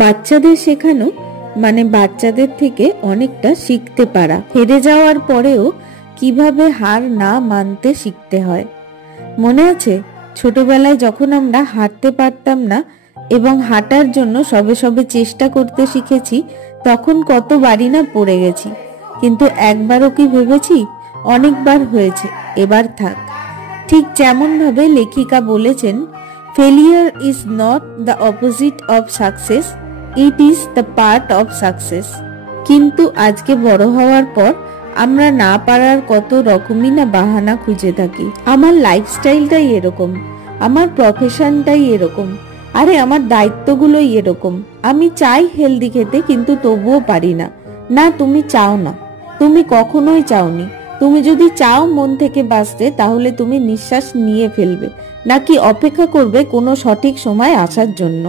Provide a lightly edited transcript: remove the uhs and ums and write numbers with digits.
বাচ্চাদের শেখানো মানে বাচ্চাদের থেকে অনেকটা শিখতে পারা, হেরে যাওয়ার পরেও কিভাবে হার না মানতে শিখতে হয়। মনে আছে ছোটবেলায় যখন আমরা হাঁটতে পারতাম না এবং হাঁটার জন্য সবে সবে চেষ্টা করতে শিখেছি, তখন কতবারই না পড়ে গেছি, কিন্তু একবারও কি ভেবেছি অনেকবার হয়েছে, এবার থাক। ঠিক যেমন ভাবে লেখিকা বলেছেন, failure is not the opposite of success, it is the part of success. কিন্তু আজকে বড় হওয়ার পর আমরা না পারার কত রকমই না বাহানা খুঁজে থাকি। আমার লাইফস্টাইলটাই এরকম, আমার প্রফেশনটাই এরকম, আরে আমার দায়িত্বগুলোই এরকম, আমি চাই হেলদি খেতে কিন্তু তবুও পারি না। না, তুমি চাও না, তুমি কখনোই চাওনি। তুমি যদি চাও মন থেকে বাঁচতে, তাহলে তুমি নিঃশ্বাস নিয়ে ফেলবে, নাকি অপেক্ষা করবে কোনো সঠিক সময় আসার জন্য।